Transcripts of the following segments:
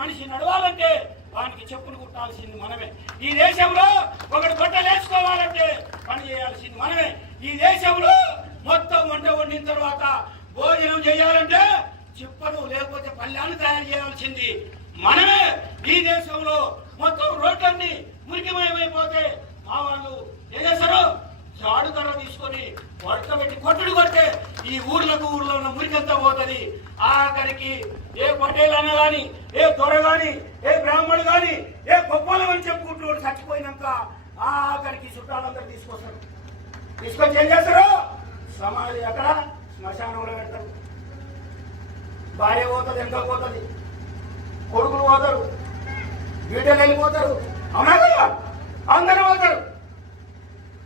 మనిషి నడవాలంటే వానికి చెప్పులు కుట్టాల్సింది మనమే. ఈ దేశంలో ఒకడు బట్టలు వేసుకోవాలంటే పని చేయాల్సింది మనమే. ఈ దేశంలో మొత్తం వంట వండిన తర్వాత భోజనం చేయాలంటే చిప్పను లేకపోతే పళ్ళాన్ని తయారు చేయాల్సింది మనమే. ఈ దేశంలో మొత్తం రోడ్లన్నీ మురికిమయమైపోతే మా వాళ్ళు ఏం చేస్తారు? చాడు కర్ర తీసుకొని పెట్టి కొట్టుడు ఈ ఊర్లకు ఊర్లో ఉన్న మురికంతా పోతుంది. ఆఖరికి ఏ పటేల్ అన్న గాని ఏ దొర గాని ఏ బ్రాహ్మణుడు గాని ఏ గొప్పలం అని చెప్పుకుంటూ చచ్చిపోయినాక ఆఖరికి చుట్టాలందరూ తీసుకొస్తారు. తీసుకొచ్చి ఏం చేస్తారు? సమాధి అక్కడ శ్మశానంలో పెడతారు. భార్య పోతుంది ఎంత పోతుంది కొడుకులు పోతారు బిడ్డలు వెళ్ళిపోతారు. అవునా కదా? అందరూ పోతారు.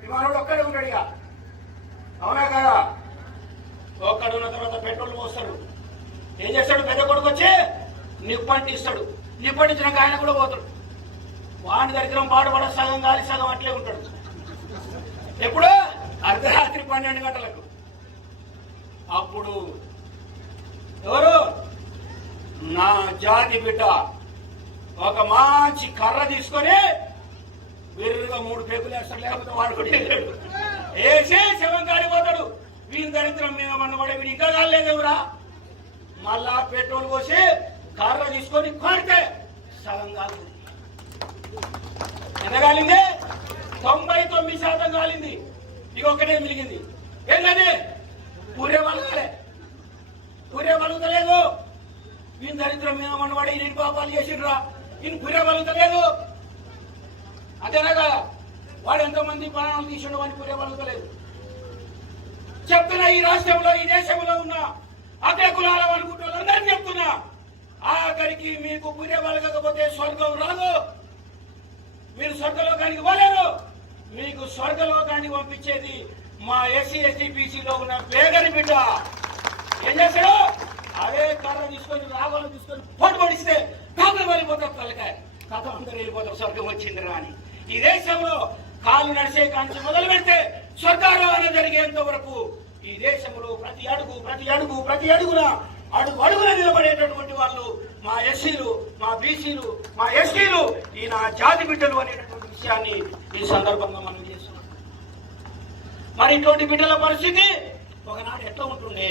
ఈ మనోడు ఒక్కడే ఉంటాడు ఇక. అవునా కదా? ఒక్కడు ఉన్న తర్వాత పెట్రోల్ పోస్తాడు. ఏం చేస్తాడు? పెద్ద కొడుకు వచ్చి నిప్పంటిస్తాడు నిప్పంటించినాక ఆయన కూడా పోతాడు. వాడి దరిద్రం పాడుపడ సగం గాలి సగం అట్లే ఉంటాడు. ఎప్పుడు? అర్ధరాత్రి పన్నెండు గంటలకు. అప్పుడు ఎవరు? నా జాతి బిడ్డ ఒక మంచి కర్ర తీసుకొని వీరుగా మూడు పేపులు వేస్తాడు. లేకపోతే వాడు కూడా వెళ్ళాడు వేసే శవం కాడిపోతాడు వీని దరిద్రం మీద మన్నబడే వీడు ఇంకా కాలేదేవురా మళ్ళా పెట్రోల్ పోసి కర్ర తీసుకొని కొడితే సగం కాలింది. ఎంత కాలింది? తొంభై తొమ్మిది శాతం కాలింది. ఇక ఒకటే మిలిగింది ఏంటది? పూరే వలగలే పూరే వలుగుతలేదు ఈయన దరిద్రం మీద మనవాడు ఈయన పాపాలు చేసిండ్రా. ఈయన పూరే వలుగుతలేదు అంతేనా కదా? వాడు ఎంతమంది ప్రాణాలు తీసిండు వాడిని పూరే వలుగుతలేదు చెప్తున్నా ఈ రాష్ట్రంలో ఈ దేశంలో ఉన్న అగ్ర కులాల అనుకుంటే వాళ్ళందరికీ చెప్తున్నా ఆఖరికి మీకు పూరే వలగకపోతే స్వర్గం రాదు. మీరు స్వర్గలోకానికి పోలేరు. మీకు స్వర్గలోకానికి పంపించేది మా ఎస్సీ ఎస్టీ బీసీలో ఉన్న పేగని బిడ్డ. ఏం చేశాడు అదే కర్ర తీసుకొని రాగోలు తీసుకొని పోటు పడిస్తే కాపులు వెళ్ళిపోతారు తలకాయ. కథ అందరూ వెళ్ళిపోతారు స్వర్గం వచ్చిందిరా అని. ఈ దేశంలో కాలు నడిచే కాంచి మొదలు పెడితే స్వర్గారోహణ జరిగేంత వరకు ఈ దేశంలో ప్రతి అడుగు ప్రతి అడుగు ప్రతి అడుగున అడుగు అడుగున నిలబడేటటువంటి వాళ్ళు మా ఎస్సీలు మా బీసీలు మా ఎస్టీలు ఈ నా జాతి బిడ్డలు అనేటటువంటి విషయాన్ని ఈ సందర్భంగా మనం చేస్తున్నాం. మరి ఇటువంటి బిడ్డల పరిస్థితి ఒకనాడు ఎట్లా ఉంటుండే?